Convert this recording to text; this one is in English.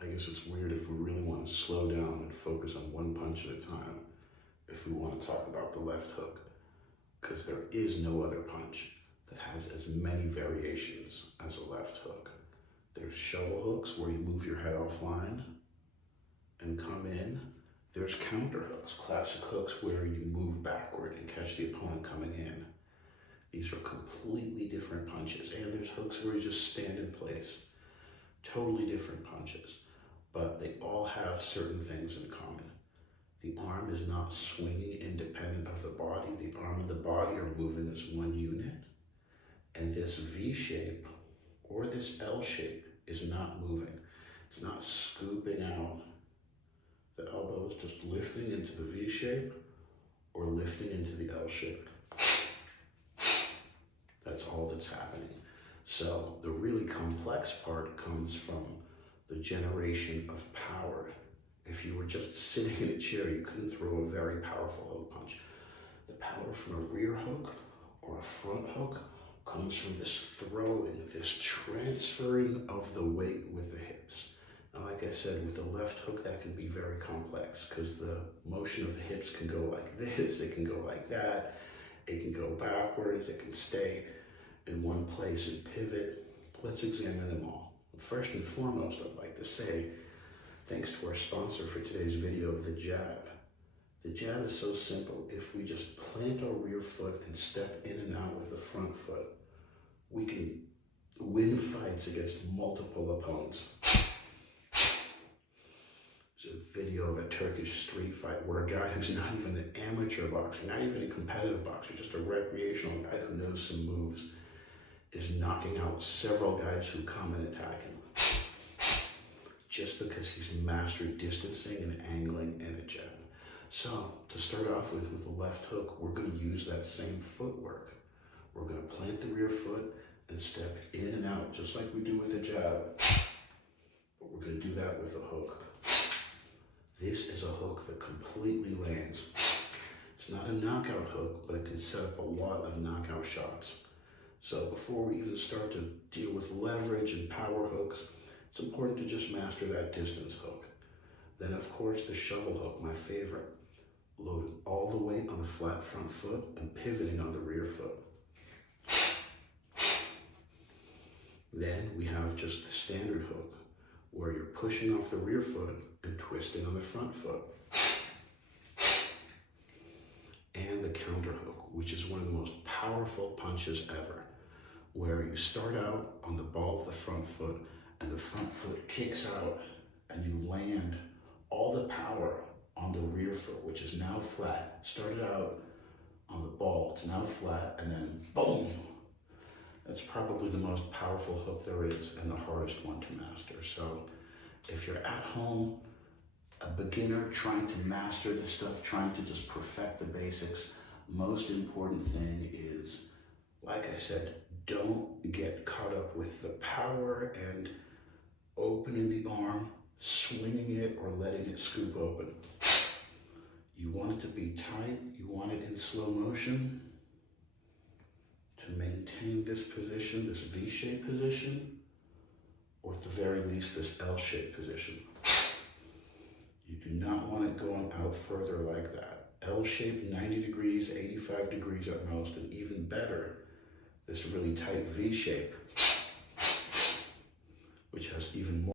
I guess it's weird if we really want to slow down and focus on one punch at a time if we want to talk about the left hook, because there is no other punch that has as many variations as a left hook. There's shovel hooks where you move your head offline and come in. There's counter hooks, classic hooks where you move backward and catch the opponent coming in. These are completely different punches. And there's hooks where you just stand in place. Totally different punches, but they all have certain things in common. The arm is not swinging independent of the body. The arm and the body are moving as one unit. And this V shape or this L shape is not moving. It's not scooping out. The elbow is just lifting into the V shape or lifting into the L shape. That's all that's happening. So the really complex part comes from the generation of power. If you were just sitting in a chair, you couldn't throw a very powerful hook punch. The power from a rear hook or a front hook comes from this throwing, this transferring of the weight with the hips. Now, like I said, with the left hook, that can be very complex because the motion of the hips can go like this, it can go like that, it can go backwards, it can stay in one place and pivot. Let's examine them all. First and foremost, I'd like to say, thanks to our sponsor for today's video, the jab. The jab is so simple. If we just plant our rear foot and step in and out with the front foot, we can win fights against multiple opponents. There's a video of a Turkish street fight where a guy who's not even an amateur boxer, not even a competitive boxer, just a recreational guy who knows some moves, is knocking out several guys who come and attack him just because he's mastered distancing and angling and a jab. So to start off with the left hook, we're going to use that same footwork. We're going to plant the rear foot and step in and out just like we do with the jab, but we're going to do that with a hook. This is a hook that completely lands. It's not a knockout hook, but it can set up a lot of knockout shots. So before we even start to deal with leverage and power hooks, it's important to just master that distance hook. Then of course the shovel hook, my favorite. Loading all the weight on the flat front foot and pivoting on the rear foot. Then we have just the standard hook, where you're pushing off the rear foot and twisting on the front foot. And the counter hook, which is one of the most powerful punches ever, where you start out on the ball of the front foot and the front foot kicks out and you land all the power on the rear foot, which is now flat. Started out on the ball, it's now flat, and then boom! That's probably the most powerful hook there is and the hardest one to master. So if you're at home, a beginner trying to master this stuff, trying to just perfect the basics, most important thing is, like I said, don't get caught up with the power and opening the arm, swinging it, or letting it scoop open. You want it to be tight, you want it in slow motion to maintain this position, this V-shaped position, or at the very least, this L-shaped position. You do not want it going out further like that. L-shaped, 90 degrees, 85 degrees at most, and even better, this really tight V shape, which has even more